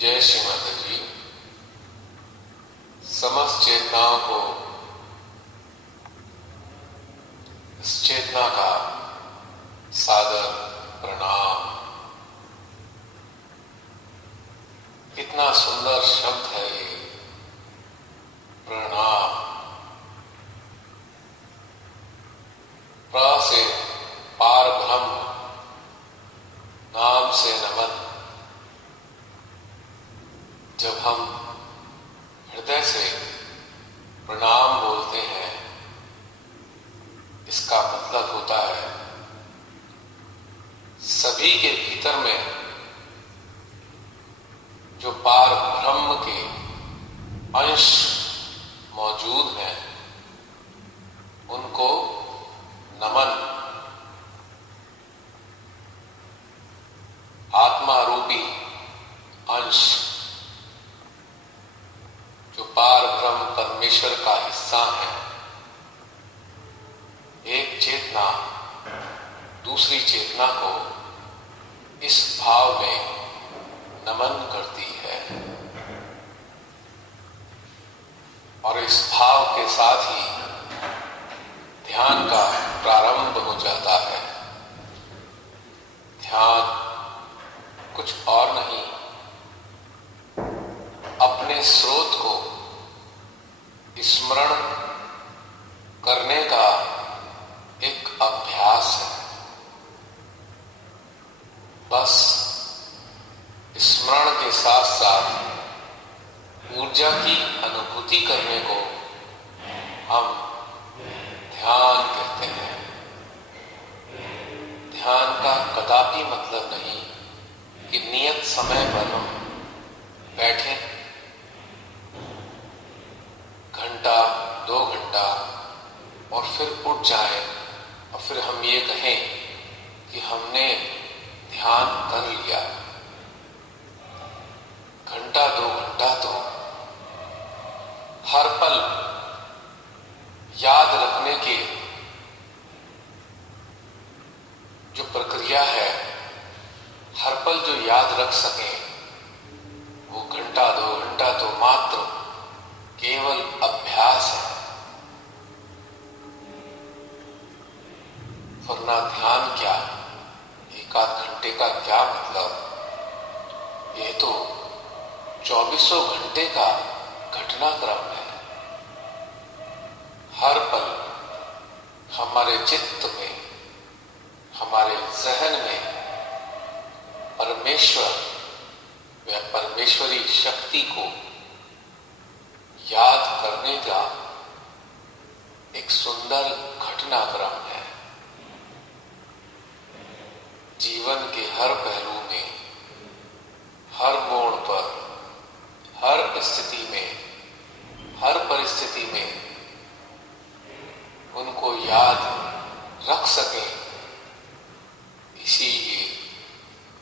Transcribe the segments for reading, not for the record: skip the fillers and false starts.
जय श्री माता जी। समस्त चेतनाओं को इस चेतना का सादर प्रणाम। कितना सुंदर शब्द है ये प्रणाम। प्र से पार ब्रह्म, नाम से नमन। जब हम हृदय से प्रणाम बोलते हैं, इसका मतलब होता है सभी के भीतर में जो पार ब्रह्म के अंश मौजूद हैं, उनको नमन। आत्मा रूपी अंश जो पार ब्रह्म परमेश्वर का हिस्सा है, एक चेतना दूसरी चेतना को इस भाव में नमन करती है और इस भाव के साथ ही ध्यान का प्रारंभ हो जाता है। ध्यान कुछ और नहीं, अपने स्रोत को स्मरण करने का एक अभ्यास है। बस स्मरण के साथ साथ ऊर्जा की अनुभूति करने को हम ध्यान कहते हैं। ध्यान का कदापि मतलब नहीं कि नियत समय पर हम बैठे घंटा 2 घंटा और फिर उठ जाए और फिर हम ये कहें कि हमने ध्यान कर लिया। घंटा 2 घंटा तो हर पल याद रखने की जो प्रक्रिया है, हर पल जो याद रख सके, वो घंटा 2 घंटा तो मात्र केवल अभ्यास है। वरना ध्यान क्या, एक आध घंटे का क्या मतलब? ये तो 24 घंटे का घटनाक्रम है। हर पल हमारे चित्त में, हमारे जहन में परमेश्वर व परमेश्वरी शक्ति को याद करने का एक सुंदर घटनाक्रम है। जीवन के हर पहलू में, हर मोड़ पर, हर स्थिति में, हर परिस्थिति में उनको याद रख सके, इसीलिए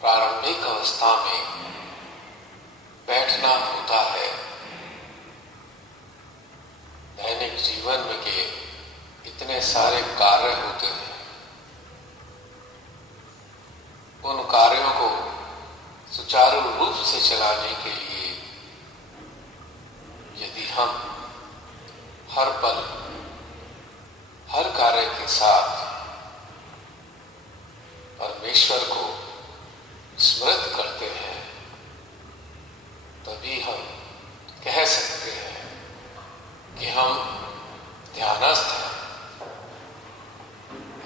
प्रारंभिक अवस्था में बैठना होता है। दैनिक जीवन में के इतने सारे कार्य होते हैं, उन कार्यों को सुचारू रूप से चलाने के लिए यदि हम हर पल हर कार्य के साथ परमेश्वर को स्मृत करते हैं, तभी हम कह सकते हैं कि हम ध्यानस्थ हैं।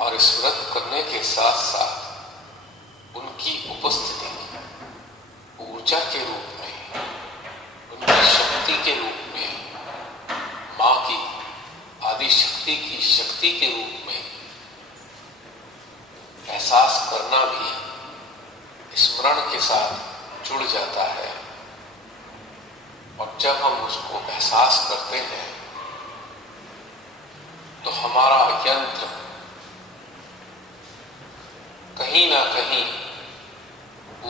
और स्मृत करने के साथ साथ उनकी उपस्थिति ऊर्जा के रूप में, उनकी शक्ति के रूप में, मां की आदि शक्ति की शक्ति के रूप में एहसास करना भी स्मरण के साथ जुड़ जाता है। और जब हम उसको एहसास करते हैं तो हमारा यंत्र कहीं ना कहीं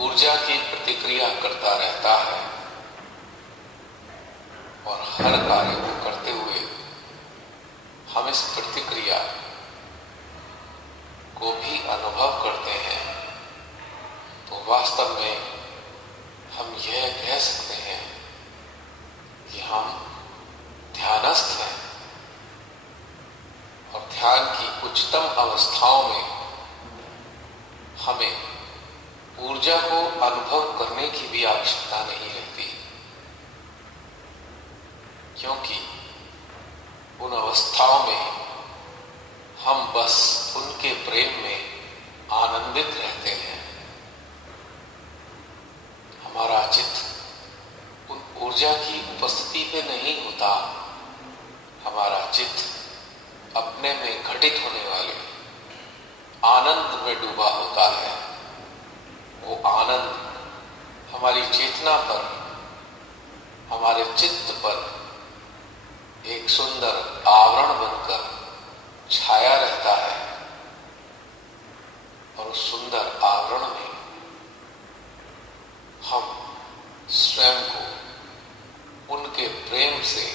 ऊर्जा की प्रतिक्रिया करता रहता है और हर कार्य को करते हुए हम इस प्रतिक्रिया को भी अनुभव करते हैं। तो वास्तव में हम यह कह सकते उच्चतम अवस्थाओं में हमें ऊर्जा को अनुभव करने की भी आवश्यकता नहीं रहती, क्योंकि उन अवस्थाओं में हम बस उनके प्रेम में आनंदित रहते हैं। हमारा चित्त उन ऊर्जा की उपस्थिति पे नहीं होता, हमारा चित्त अपने में घटित होने वाले आनंद में डूबा होता है। वो आनंद हमारी चेतना पर, हमारे चित्त पर एक सुंदर आवरण बनकर छाया रहता है, और उस सुंदर आवरण में हम स्वयं को उनके प्रेम से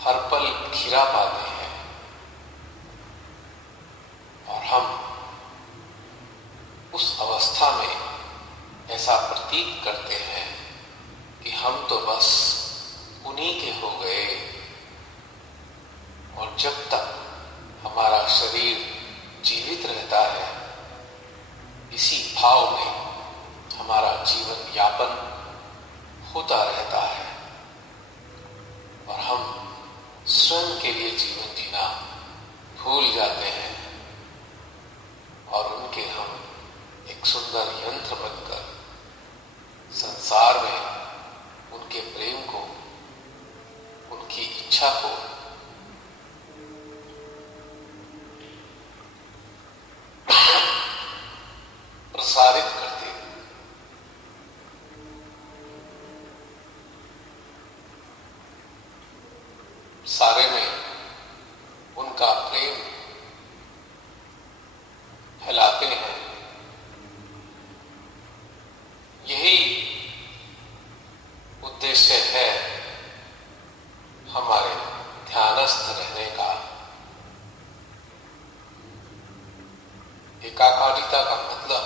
हर पल घिरा पाते हैं, और हम उस अवस्था में ऐसा प्रतीत करते हैं कि हम तो बस उन्हीं के हो गए। और जब तक हमारा शरीर जीवित रहता है, इसी भाव में हमारा जीवन यापन होता रहता है, और हम स्वयं के लिए जीवन जीना भूल जाते हैं, और उनके हम एक सुंदर यंत्र बनकर संसार में उनके प्रेम को, उनकी इच्छा को प्रसारित करते हैं। सारे में उनका प्रेम फैलाते हैं। यही उद्देश्य है हमारे ध्यानस्थ रहने का। एकाकारिता का मतलब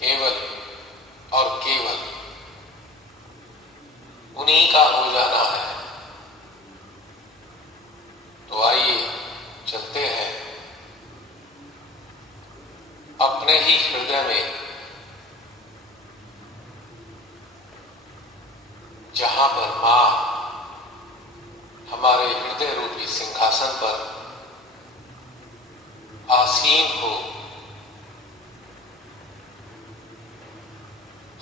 केवल और केवल उन्हीं का हो जाना है। तो आइए चलते हैं अपने ही हृदय में, जहां पर मां हमारे हृदय रूपी सिंहासन पर आसीन हो,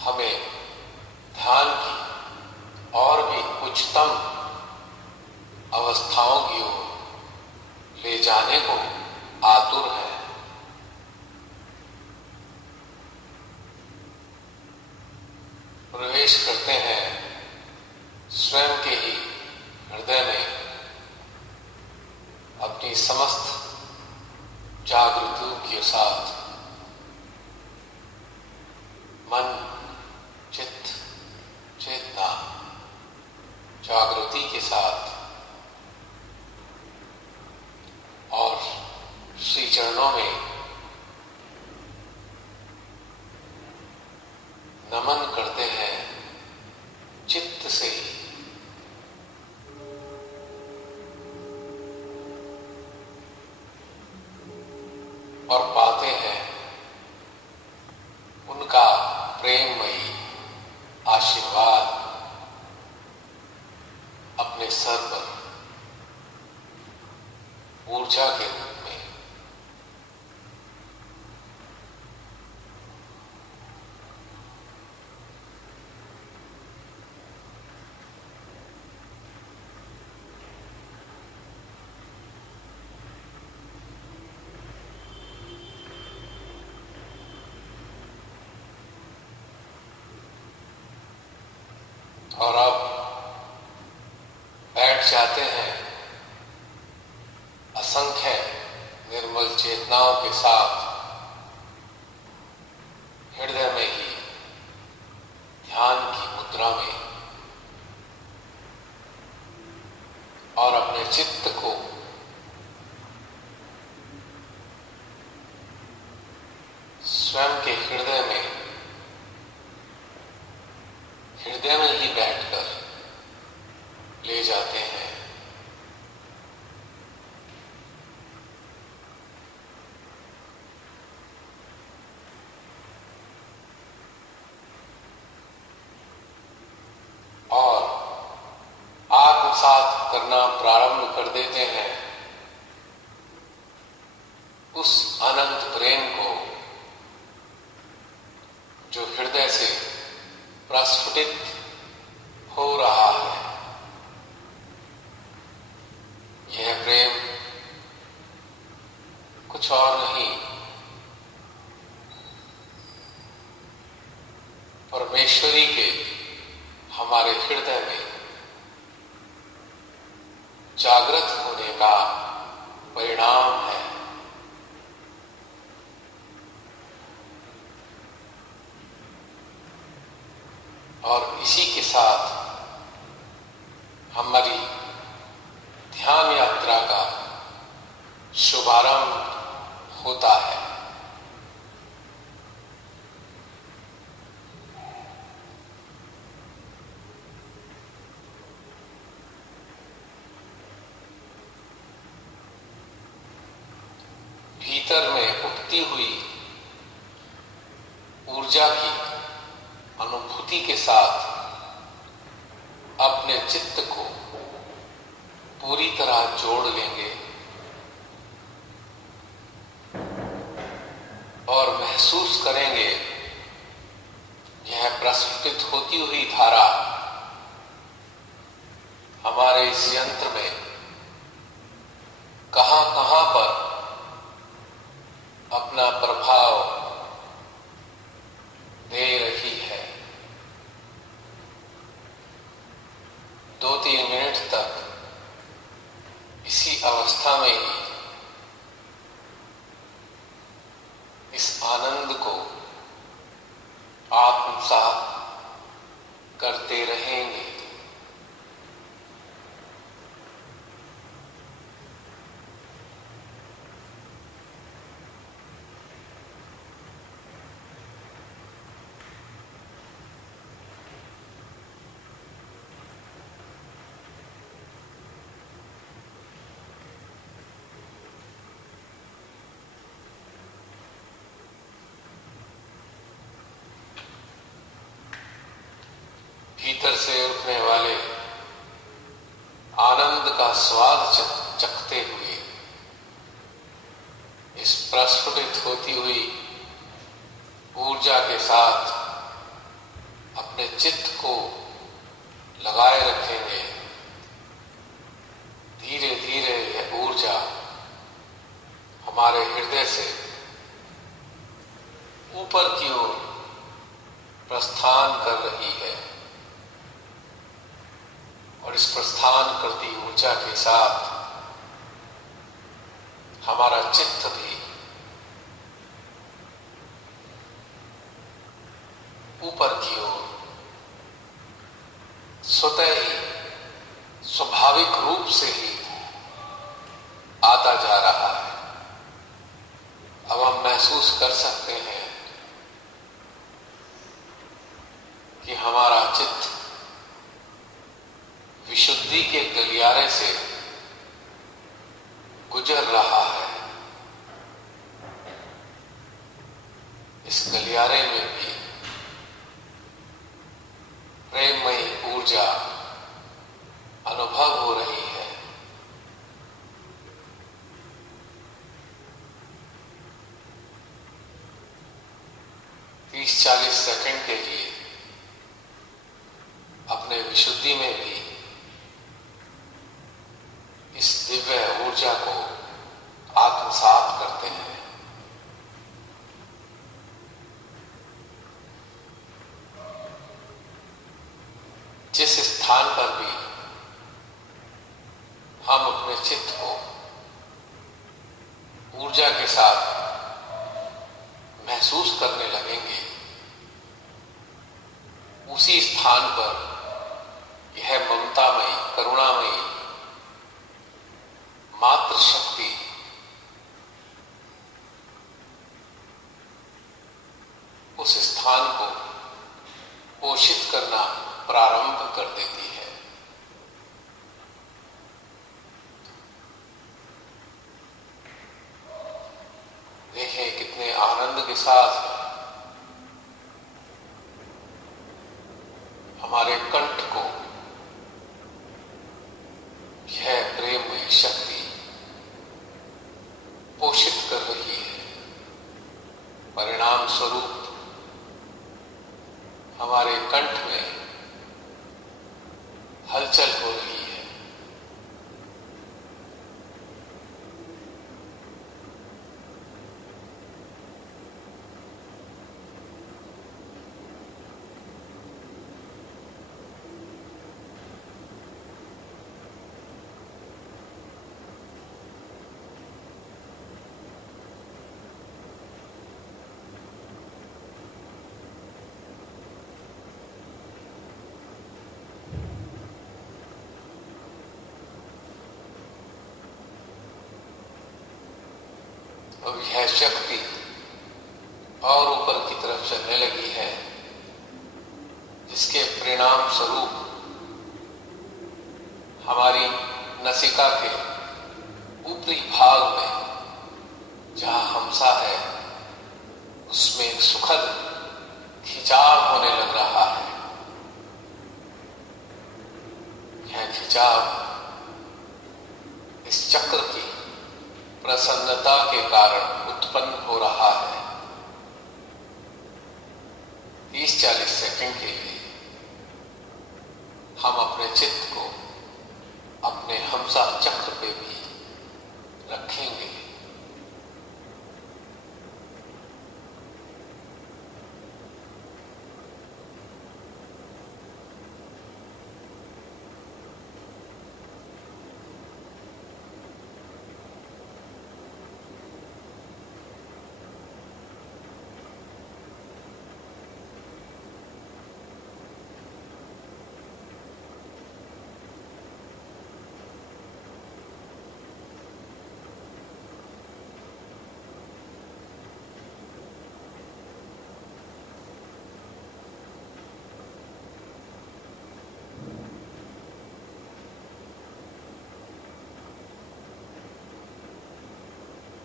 हमें ध्यान की और भी उच्चतम अवस्थाओं की ओर ले जाने को आतुर है। प्रवेश करते हैं स्वयं के ही हृदय में, अपनी समस्त जागृतियों के साथ, मन, चित्त, चेतना, जागृति के साथ, और श्री चरणों में नमन करते हैं चित्त से ही। और पाते हैं उनका प्रेममयी आशीर्वाद अपने सर पर ऊर्जा के रूप में। और अब बैठ जाते हैं असंख्य निर्मल चेतनाओं के साथ हृदय में ही ध्यान की मुद्रा में, और अपने चित्त को स्वयं के हृदय में ही बैठकर ले जाते हैं। करना प्रारंभ कर देते हैं, उस अनंत प्रेम को जो हृदय से प्रस्फुटित हो रहा है, यह प्रेम कुछ और नहीं, परमेश्वरी के हमारे हृदय में जागृत होने का परिणाम है। और इसी के साथ हमारी ध्यान यात्रा का शुभारंभ होता है। भीतर में उठती हुई ऊर्जा की अनुभूति के साथ अपने चित्त को पूरी तरह जोड़ लेंगे और महसूस करेंगे यह प्रस्फुटित होती हुई धारा हमारे इस यंत्र में कहां पर अपना प्रभाव दे रही है। 2-3 मिनट तक इसी अवस्था में ही इस आनंद को आत्मसात करते रहेंगे। भीतर से उठने वाले आनंद का स्वाद चखते हुए इस प्रस्फुटित होती हुई ऊर्जा के साथ अपने चित्त को लगाए रखेंगे। धीरे धीरे यह ऊर्जा हमारे हृदय से ऊपर की ओर प्रस्थान कर रही है और इस प्रस्थान करती ऊर्जा के साथ हमारा चित्त भी ऊपर की ओर स्वतः ही स्वाभाविक रूप से ही आता जा रहा है। अब हम महसूस कर सकते हैं कि हमारा चित्त विशुद्धि के गलियारे से गुजर रहा है। इस गलियारे में भी प्रेममयी ऊर्जा अनुभव हो रही है। तीस 40 सेकंड के लिए अपने विशुद्धि में भी इस दिव्य ऊर्जा को आत्मसात करते हैं। जिस स्थान पर भी हम अपने चित्त को ऊर्जा के साथ महसूस करने लगेंगे, उसी स्थान पर यह ममतामयी, करुणामयी मात्र शक्ति उस स्थान को पोषित करना प्रारंभ कर देती है। देखें कितने आनंद के साथ हमारे कंठ को हमारे कंठ में हलचल हो रही है। अब यह शक्ति और ऊपर की तरफ चलने लगी है, जिसके परिणाम स्वरूप हमारी नसिका के ऊपरी भाग में जहां हमसा है, उसमें एक सुखद खिंचाव होने लग रहा है। यह खिंचाव इस चक्र की प्रसन्नता के कारण उत्पन्न हो रहा है। 30-40 सेकंड के लिए हम अपने चित्त को अपने हमसा चक्र पे भी रखेंगे।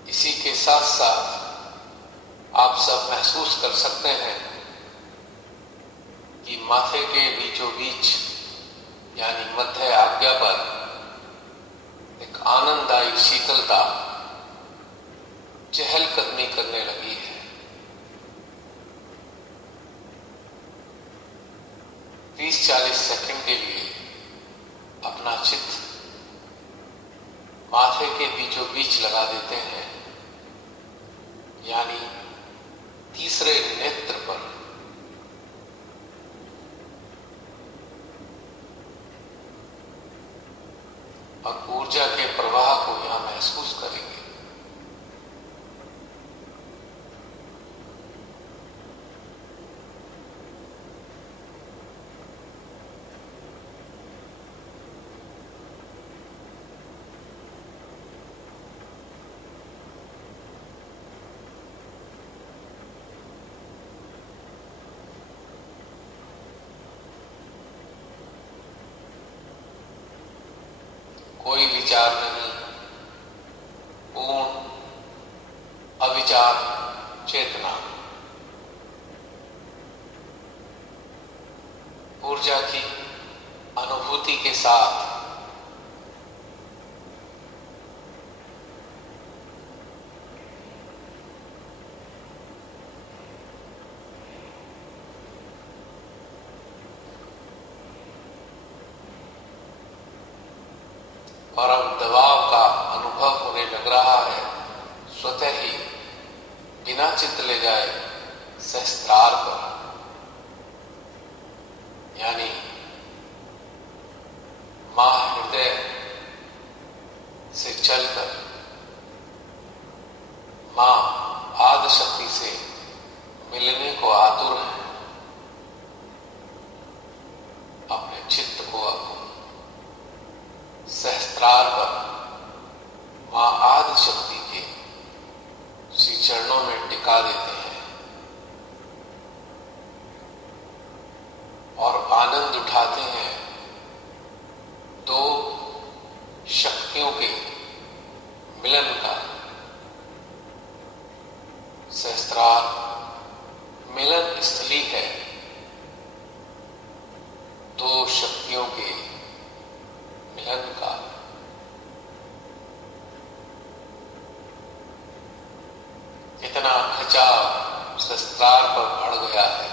इसी के साथ साथ आप सब महसूस कर सकते हैं कि माथे के बीचों बीच यानी मध्य आज्ञा पर एक आनंददायी शीतलता चहलकदमी करने लगी है। 30-40 सेकंड के लिए अपना चित्त माथे के बीचों बीच लगा देते हैं, यानी तीसरे नेत्र पर। और ऊर्जा के प्रवाह को यहां महसूस करेंगे। कोई विचार नहीं, पूर्ण अविचार चेतना, ऊर्जा की अनुभूति के साथ और अब दबाव का अनुभव होने लग रहा है। स्वतः ही बिना चित्त ले जाए सहस्त्रार पर, यानी मां हृदय से चलकर मां आदि शक्ति से मिलने को आतुर है। अपने चित्त को अब सहस्त्रार पर मां आदि शक्ति के श्री चरणों में टिका देते हैं और आनंद उठाते हैं दो शक्तियों के मिलन का। सहस्त्रार मिलन स्थली है दो शक्तियों के मिलन का। इतना खिंचाव सहस्त्रार पर बढ़ गया है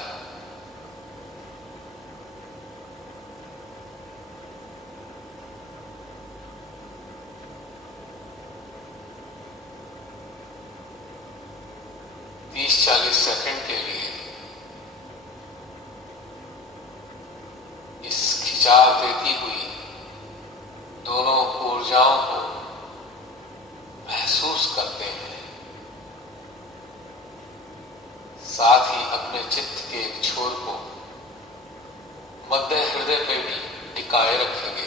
सेकंड के लिए इस खिंचाव देती हुई दोनों ऊर्जाओं को महसूस करते हैं, साथ ही अपने चित्त के एक छोर को मध्य हृदय पे भी टिकाए रखेंगे।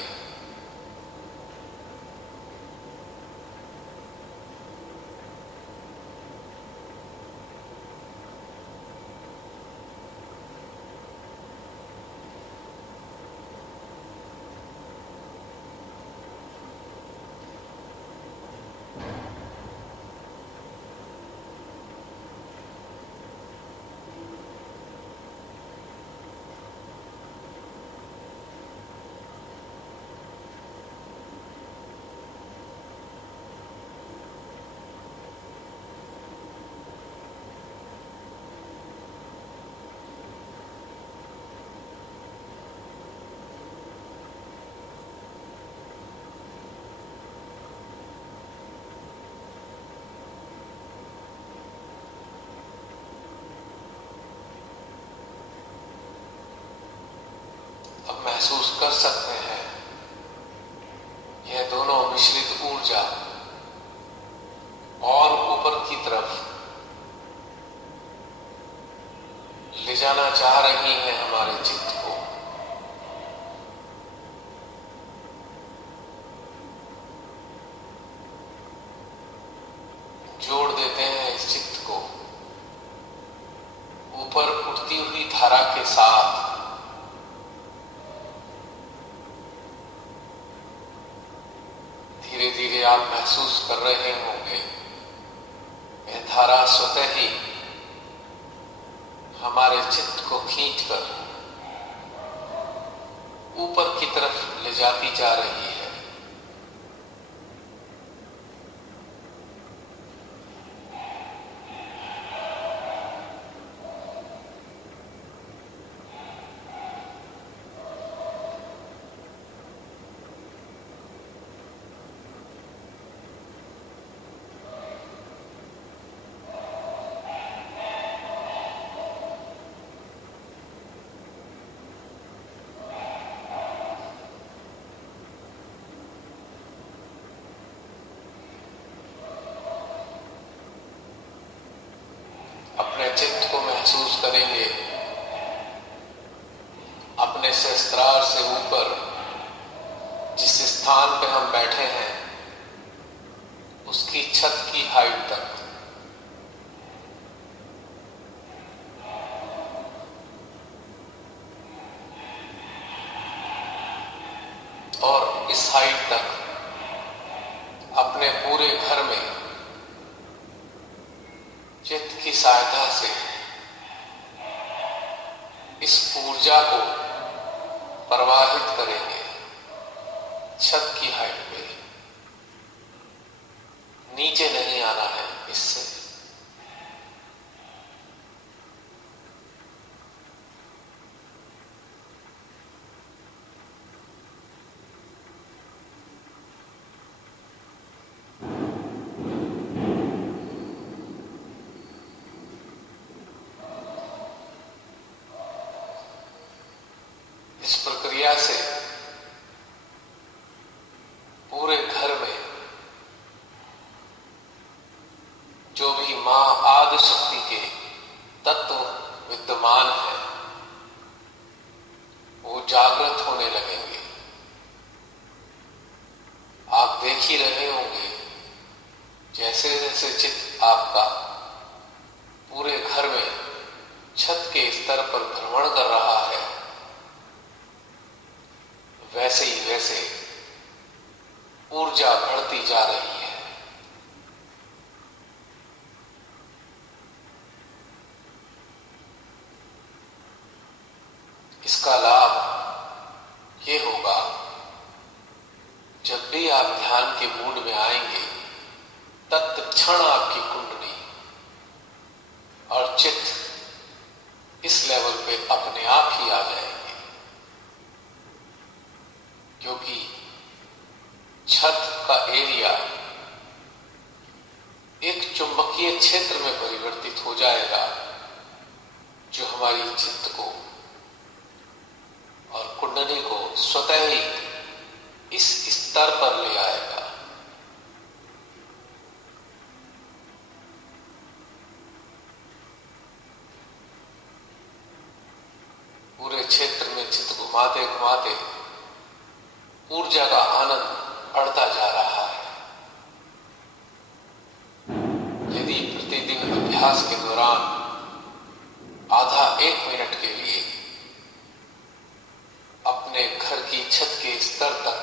महसूस कर सकते हैं यह दोनों मिश्रित ऊर्जा और ऊपर की तरफ ले जाना चाह रही है हमारे चित्त को। जोड़ देते हैं इस चित्त को ऊपर उठती हुई धारा के साथ। धीरे धीरे आप महसूस कर रहे होंगे यह धारा स्वतः ही हमारे चित्त को खींचकर ऊपर की तरफ ले जाती जा रही है। अपने चित्त को महसूस करेंगे अपने सहस्त्रार से ऊपर जिस स्थान पे हम बैठे हैं उसकी छत की हाइट तक। और इस हाइट तक अपने पूरे घर में चित्त की सहायता से इस ऊर्जा को प्रवाहित करेंगे छत की हाइट पे। नीचे नहीं आना है इससे। इस प्रक्रिया से पूरे घर में जो भी मां आदि शक्ति के तत्व विद्यमान है वो जागृत होने लगेंगे। आप देख ही रहे होंगे जैसे जैसे चित्त आपका पूरे घर में छत के स्तर पर भ्रमण कर रहा है वैसे ही वैसे ऊर्जा बढ़ती जा रही है। इसका लाभ ये होगा जब भी आप ध्यान के मूड में आएंगे तत्क्षण आपकी कुंडली और चित्त इस लेवल पे अपने आप ही आ जाएंगे, क्योंकि छत का एरिया एक चुंबकीय क्षेत्र में परिवर्तित हो जाएगा स्वतः ही इस स्तर पर ले आएगा। पूरे क्षेत्र में चित्त घुमाते घुमाते ऊर्जा का आनंद बढ़ता जा रहा है। यदि प्रतिदिन अभ्यास के दौरान आधा 1 मिनट के लिए अपने घर की छत के स्तर तक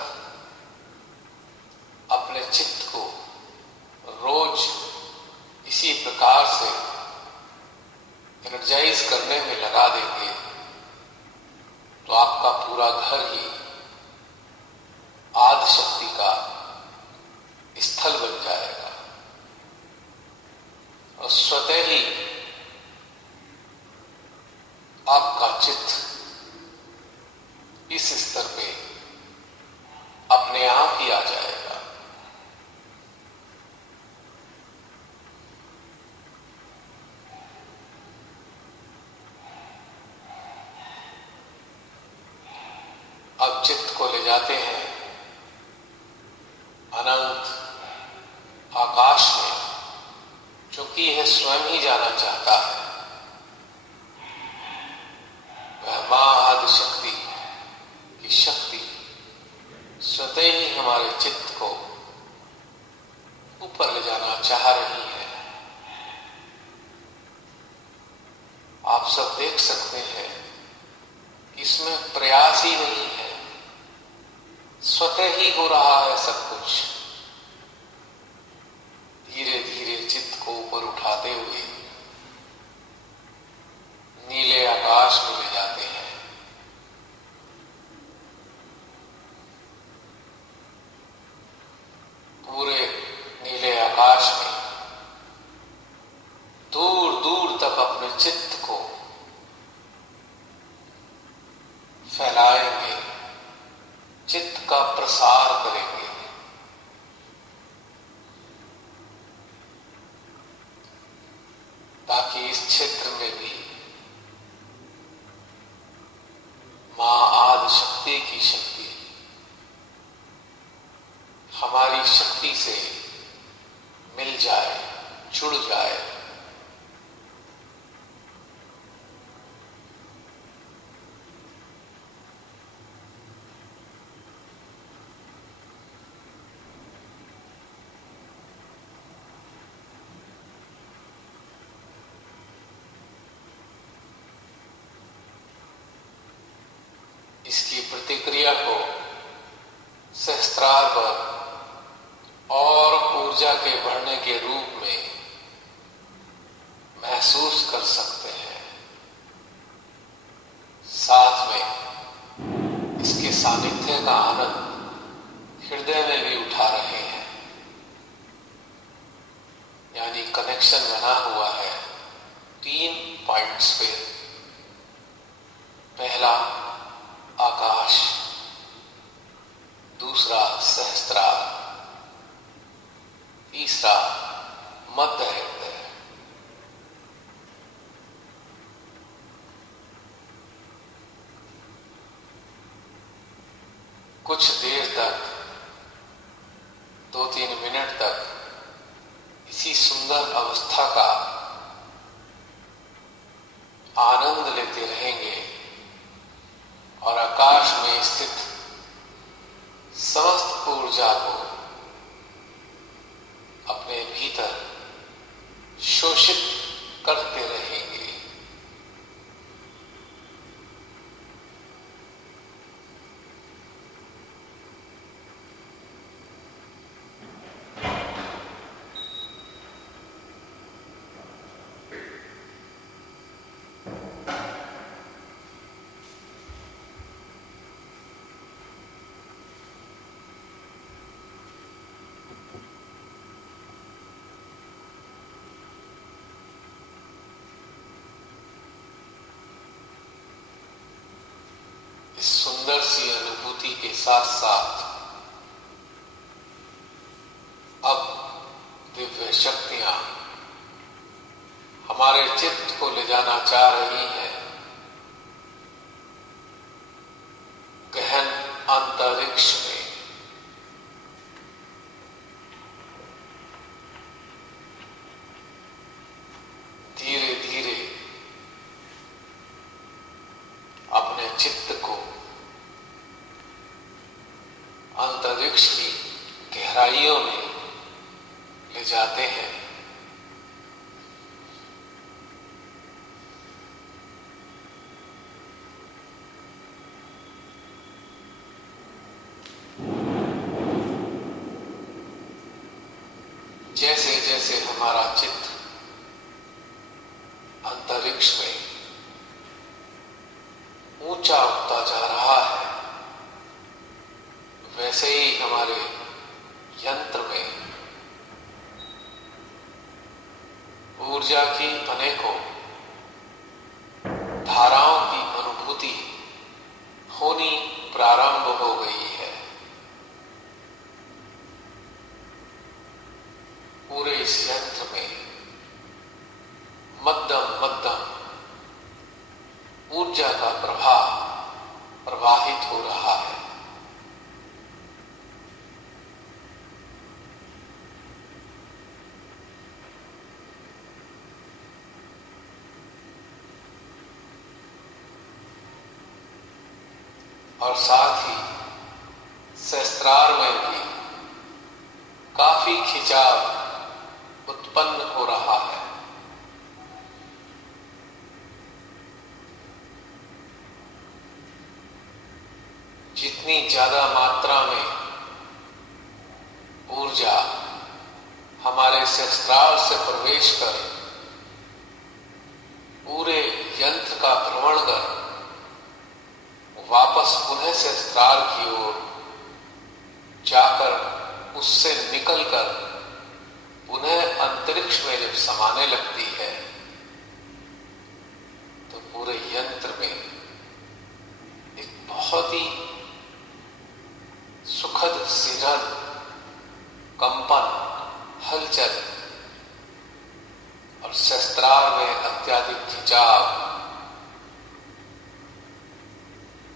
अपने चित्त को रोज इसी प्रकार से एनर्जाइज करने में लगा देंगे तो आपका पूरा घर ही आदि शक्ति का स्थल बन जाएगा और स्वतः ही आपका चित्त इस स्तर पे अपने आप ही आ जाएगा। अब चित्त को ले जाते हैं अनंत आकाश में, क्योंकि यह स्वयं ही जाना चाहता है। वह मां आदि शक्ति की शक्ति स्वतः ही हमारे चित्त को ऊपर ले जाना चाह रही है। आप सब देख सकते हैं इसमें प्रयास ही नहीं है, स्वतः ही हो रहा है सब कुछ। धीरे धीरे चित्त को ऊपर उठाते हुए नीले आकाश में ले जाते हैं। पूरे नीले आकाश में दूर दूर तक अपने चित्त को फैलाएंगे, चित्त का प्रसार करेंगे। ताकि इस क्षेत्र में भी मां आदि शक्ति की शक्ति हमारी शक्ति से मिल जाए, जुड़ जाए। इसकी प्रतिक्रिया को सहस्त्रार और ऊर्जा के बढ़ने के रूप में महसूस कर सकते हैं। साथ में इसके सानिध्य का आनंद हृदय में भी उठा रहे हैं। यानी कनेक्शन बना हुआ है 3 पॉइंट्स पे। पहला आकाश, दूसरा सहस्त्रार, तीसरा मध्य हृदय। कुछ देर तक 2-3 मिनट तक इसी सुंदर अवस्था का आनंद लेते रहेंगे और आकाश में स्थित समस्त ऊर्जा को अपने भीतर शोषित करते रहेंगे। इस सुंदर सी अनुभूति के साथ साथ अब दिव्य शक्तियां हमारे चित्त को ले जाना चाह रही हैं गहन चित्त को अंतरिक्ष की गहराइयों में ले जाते हैं। जैसे जैसे हमारा चित्त अंतरिक्ष में ऊंचा उठता जा रहा है, वैसे ही हमारे यंत्र में ऊर्जा की अनेकों धाराओं की अनुभूति होनी प्रारंभ हो गई है। पूरे इस यंत्र में मध्यम मध्यम ऊर्जा का प्रवाह प्रवाहित हो रहा है। और साथ ही सहस्त्रार में भी काफी खिंचाव उत्पन्न हो रहा है। जितनी ज्यादा मात्रा में ऊर्जा हमारे सहस्त्रार से प्रवेश कर पूरे यंत्र का भ्रमण कर वापस पुनः सहस्त्रार की ओर जाकर उससे निकलकर पुनः अंतरिक्ष में जब समाने लगती है, तो पूरे यंत्र में एक बहुत ही सुखद सिरन, कंपन, हलचल और सहस्त्रार में अत्यधिक खिंचाव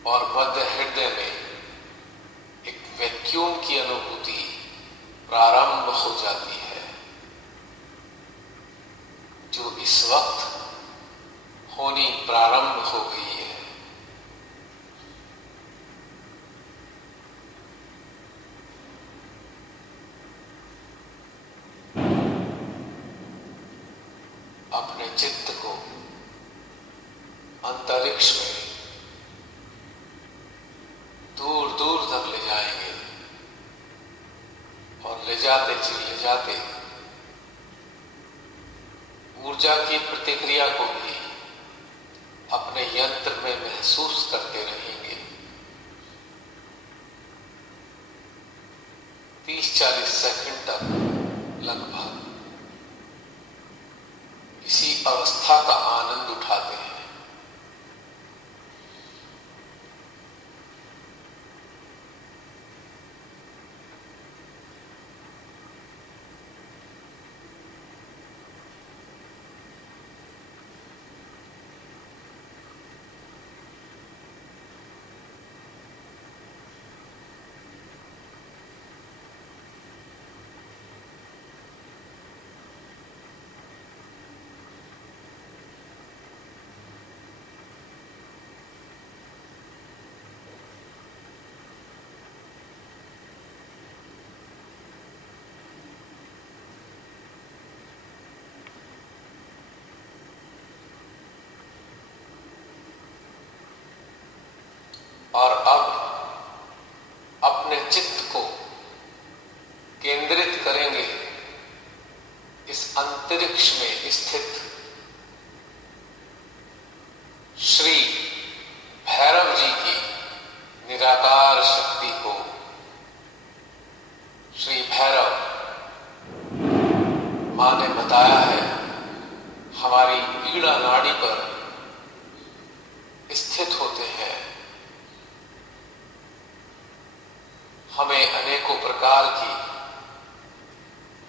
और मध्य हृदय में एक वैक्यूम की अनुभूति प्रारंभ हो जाती है, जो इस वक्त होनी प्रारंभ हो गई है। अपने चित्त को अंतरिक्ष में दूर दूर तक ले जाएंगे और ले जाते ऊर्जा की प्रतिक्रिया को भी अपने यंत्र में महसूस करते रहेंगे। 30-40 सेकंड तक लगभग इसी अवस्था का आनंद उठाते हैं। और अब अपने चित्त को केंद्रित करेंगे इस अंतरिक्ष में स्थित श्री भैरव जी की निराकार शक्ति को। श्री भैरव मां ने बताया है हमारी पीड़ा नाड़ी पर स्थित होते हैं, हमें अनेकों प्रकार की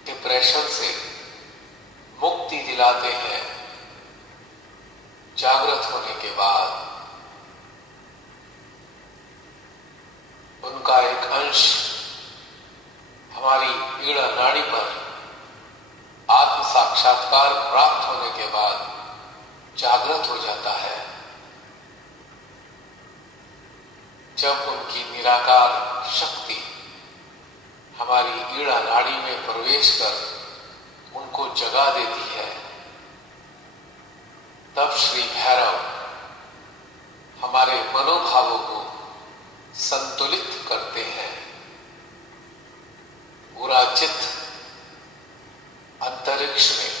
डिप्रेशन से मुक्ति दिलाते हैं। जागृत होने के बाद उनका एक अंश हमारी पीड़ा नाड़ी पर आत्म साक्षात्कार प्राप्त होने के बाद जागृत हो जाता है। जब उनकी निराकार शक्ति हमारी ईड़ा नाड़ी में प्रवेश कर उनको जगा देती है, तब श्री भैरव हमारे मनोभावों को संतुलित करते हैं। पूरा चित्त अंतरिक्ष में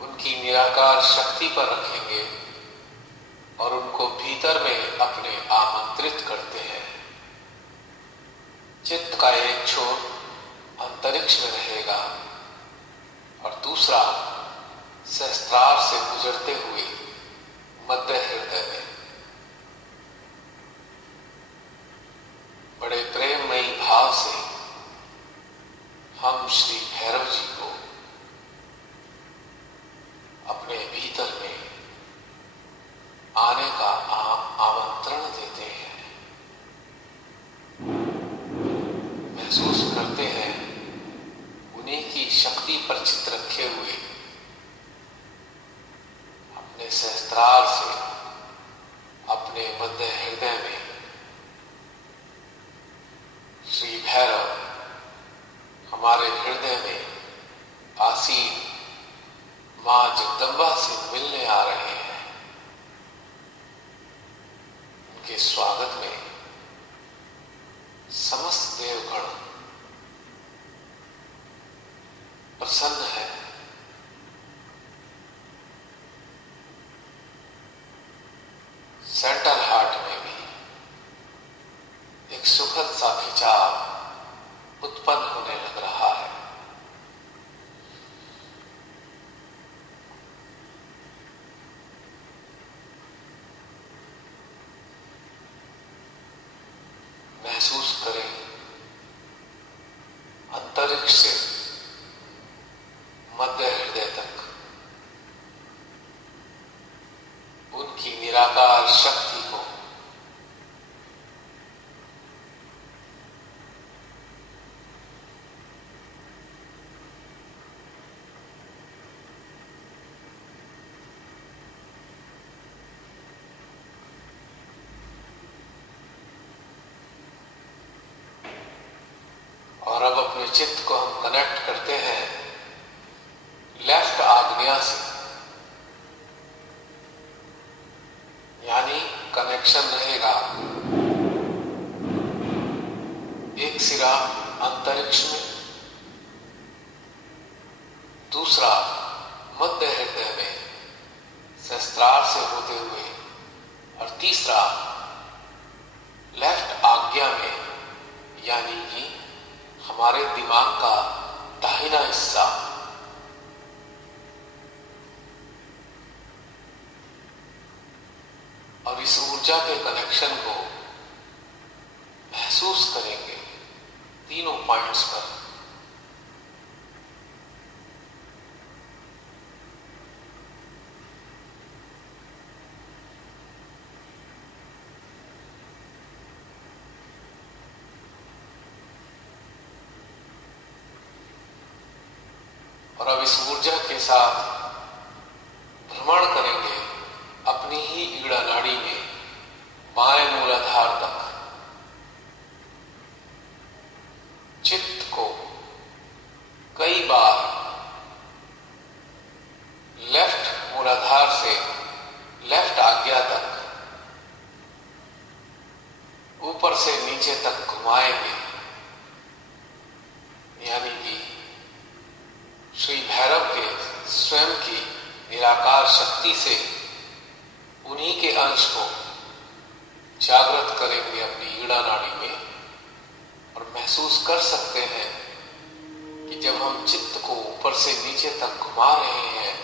उनकी निराकार शक्ति पर रखेंगे और उनको भीतर में अपने आमंत्रित करते हैं। चित्त का एक छोर अंतरिक्ष में रहेगा और दूसरा सहस्त्रार से गुजरते हुए मध्य हृदय में। बड़े प्रेममयी भाव से हम श्री भैरव जी को अपने भीतर में आने का आमंत्रण देते हैं। महसूस करते हैं उन्हीं की शक्ति पर चित्त रखे हुए अपने सहस्त्रार से अपने मध्य हृदय में श्री भैरव हमारे हृदय में आसीन मां जगदंबा से मिलने आ रहे हैं। उनके स्वागत में समस्त देवगण प्रसन्न है। सेंट्रल हार्ट में भी एक सुखद सा खिंचाव उत्पन्न होने लग रहा है। महसूस करें अंतरिक्ष से मध्य हृदय तक उनकी निराकार शक्ति को और अब अपने चित्त को हम कनेक्ट करते हैं लेफ्ट आग्नेय से, यानी कनेक्शन रहेगा एक सिरा अंतरिक्ष में, दूसरा मध्य हृदय में सहस्त्रार से होते हुए और तीसरा लेफ्ट आज्ञा में, यानी कि हमारे दिमाग का दाहिना हिस्सा। और इस ऊर्जा के कनेक्शन को महसूस करेंगे तीनों पॉइंट्स पर। और अब इस ऊर्जा के साथ भ्रमण करेंगे अपनी ही ईड़ा नाड़ी में बाएं मूलाधार तक। चित्त को कई बार लेफ्ट मूलाधार से लेफ्ट आज्ञा तक ऊपर से नीचे तक घुमाएंगे, यानी कि श्री भैरव के स्वयं की निराकार शक्ति से उन्हीं के अंश को जागृत करेंगे अपनी ईड़ा नाड़ी में। और महसूस कर सकते हैं कि जब हम चित्त को ऊपर से नीचे तक घुमा रहे हैं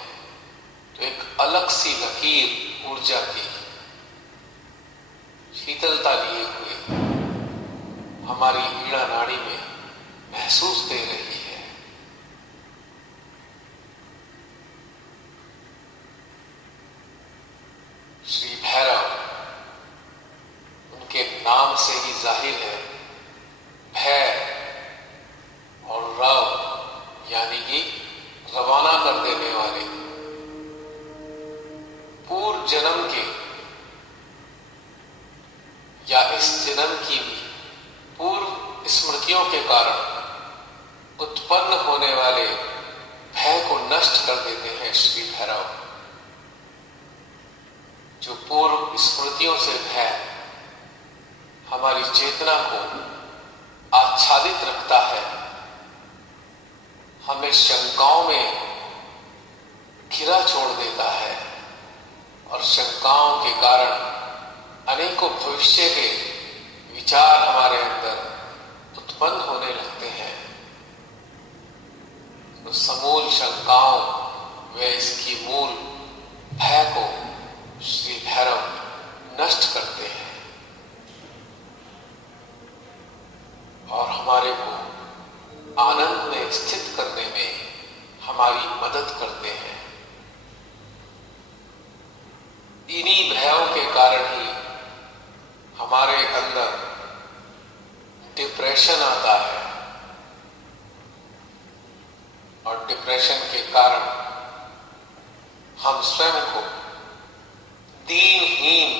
तो एक अलग सी लकीर ऊर्जा की शीतलता लिए हुए हमारी ईड़ा नाड़ी में महसूस दे रही है। श्री भैरव, उनके नाम से ही जाहिर है, भय और रव यानी कि रवाना कर देने वाले, पूर्व जन्म के या इस जन्म की पूर्व स्मृतियों के कारण उत्पन्न होने वाले भय को नष्ट कर देते हैं श्री भैरव। जो पूर्व स्मृतियों से भय हमारी चेतना को आच्छादित रखता है, हमें शंकाओं में घिरा छोड़ देता है और शंकाओं के कारण अनेकों भविष्य के विचार हमारे अंदर उत्पन्न होने लगते हैं। तो समूल शंकाओं व इसकी मूल भय को श्री भैरव नष्ट करते हैं और हमारे को आनंद में स्थित करने में हमारी मदद करते हैं। इन्हीं भयों के कारण ही हमारे अंदर डिप्रेशन आता है और डिप्रेशन के कारण हम स्वयं को दीनहीन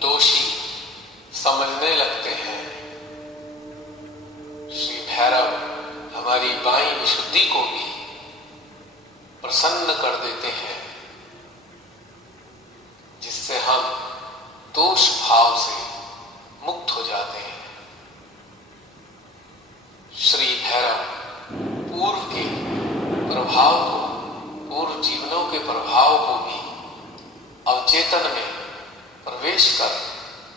दोषी समझने लगते हैं। श्री भैरव हमारी वाणी विशुद्धि को भी प्रसन्न कर देते हैं, जिससे हम दोष भाव से मुक्त हो जाते हैं। श्री भैरव पूर्व के प्रभाव को, पूर्व जीवनों के प्रभाव को भी अवचेतन में प्रवेश कर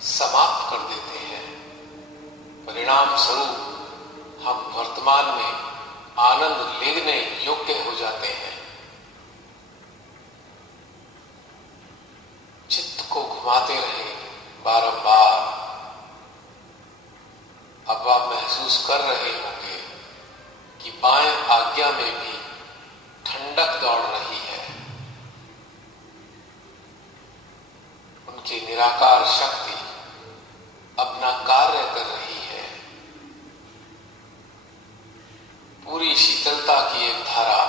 समाप्त कर देते हैं। परिणाम स्वरूप हम वर्तमान में आनंद लेने योग्य हो जाते हैं। चित्त को घुमाते रहे बारंबार। अब आप महसूस कर रहे होंगे कि बाएं आज्ञा में भी ठंडक दौड़ रही है। उनकी निराकार शक्ति अपना कार्य कर रही है। पूरी शीतलता की एक धारा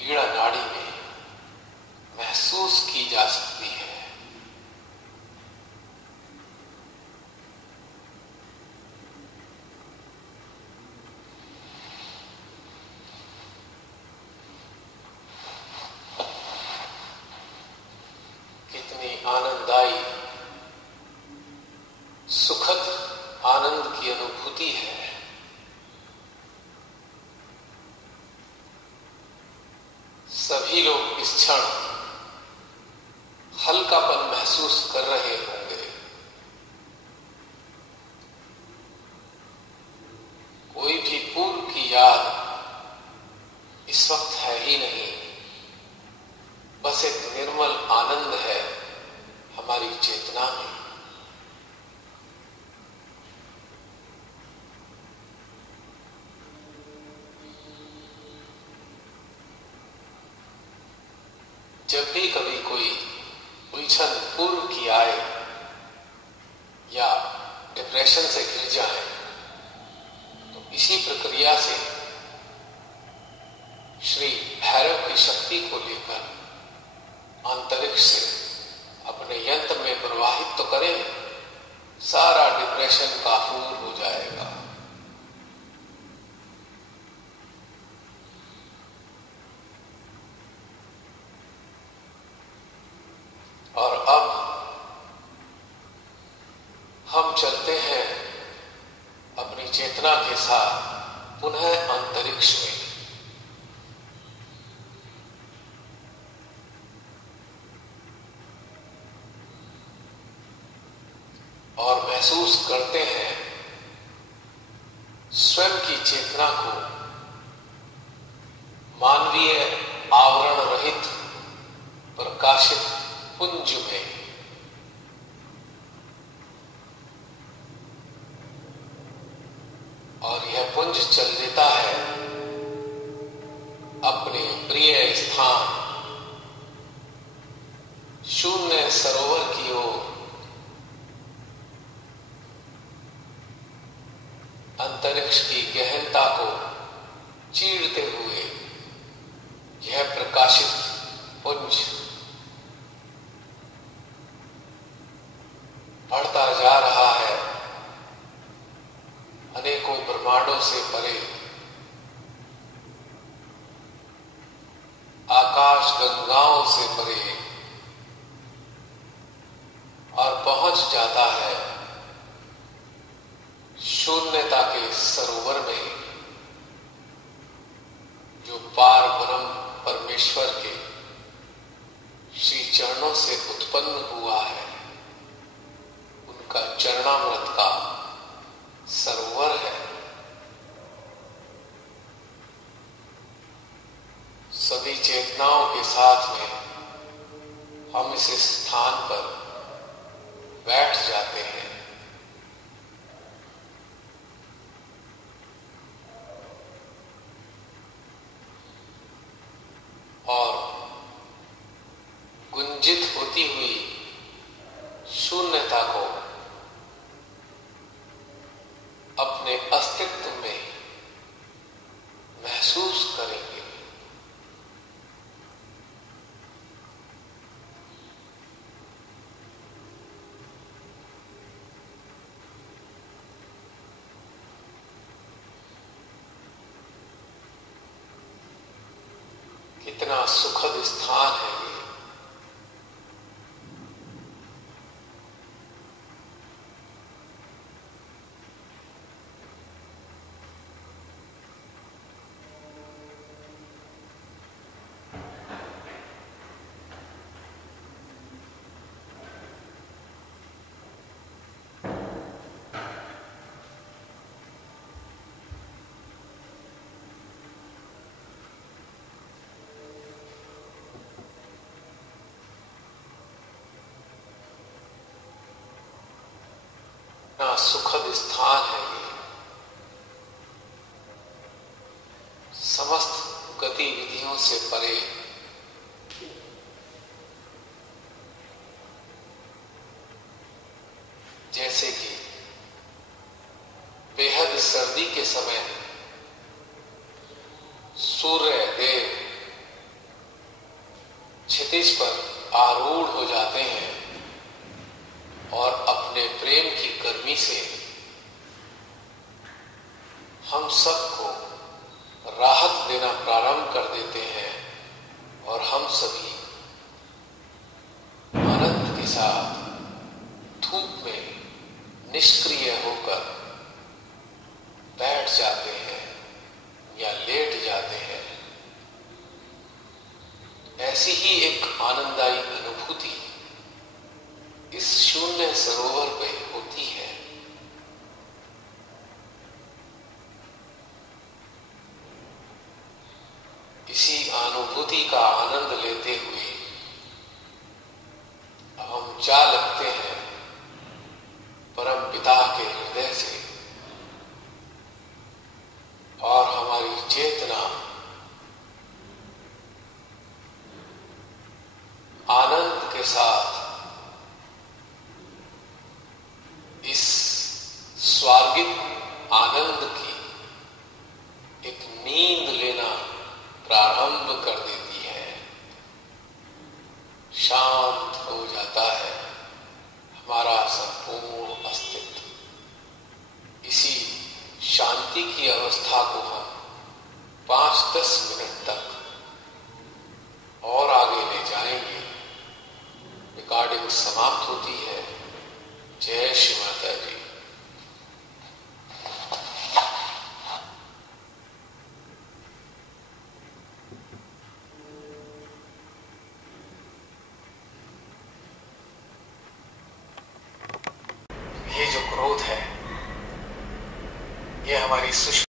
ईड़ा नाड़ी में महसूस की जा सकती है। आनंददायी सुखद आनंद की अनुभूति है। सभी लोग इस क्षण हल्कापन महसूस कर रहे होंगे। कोई भी पूर्व की याद इस वक्त है ही नहीं, बस एक निर्मल आनंद है हमारी चेतना में। जब भी कभी कोई उलझन पूर्व की आए या डिप्रेशन से घिर जाए, तो इसी प्रक्रिया से श्री भैरव की शक्ति को लेकर अंतरिक्ष से अपने यंत्र में प्रवाहित तो करें, सारा डिप्रेशन काफूर हो जाएगा। और अब हम चलते हैं अपनी चेतना के साथ पुनः अंतरिक्ष में। और महसूस करते हैं स्वयं की चेतना को मानवीय आवरण रहित प्रकाशित पुंज में। और यह पुंज चल देता है अपने प्रिय स्थान शून्य सरोवर की ओर। अंतरिक्ष की गहनता को चीरते हुए यह प्रकाशित पुंज बढ़ता जा रहा से परे, आकाश गंगाओं से परे, और पहुंच जाता है शून्यता के सरोवर में, जो पार ब्रह्म परमेश्वर के श्री चरणों से उत्पन्न हुआ है। उनका चरणामृत का सरोवर है। सभी चेतनाओं के साथ में हम इस स्थान पर बैठ जाते हैं और गुंजित होती हुई शून्यता को अपने अस्तित्व में महसूस करेंगे। कितना सुखद स्थान है ये। कितना सुखद स्थान है ये। समस्त गतिविधियों से परे, जैसे कि बेहद सर्दी के समय सूर्य देव क्षितिज पर आरूढ़ हो जाते हैं और अपने प्रेम की गर्मी से हम सबको राहत देना प्रारंभ कर देते हैं और हम सभी आनंद के साथ धूप में निष्क्रिय होकर बैठ जाते हैं या लेट जाते हैं। ऐसी ही एक आनंददायी अनुभूति इस शून्य सरोवर पे होती है। इसी अनुभूति का आनंद लेते हुए हम जा लगते हैं परम पिता के हृदय से और हमारी चेतना आनंद के साथ इस स्वर्गिक आनंद की एक नींद लेना प्रारंभ कर देती है। शांत हो जाता है हमारा संपूर्ण अस्तित्व। इसी शांति की अवस्था को हम 5-10 मिनट तक और आगे ले जाएंगे। रिकॉर्डिंग समाप्त होती है। जय श्री माता जी। ये जो क्रोध है, ये हमारी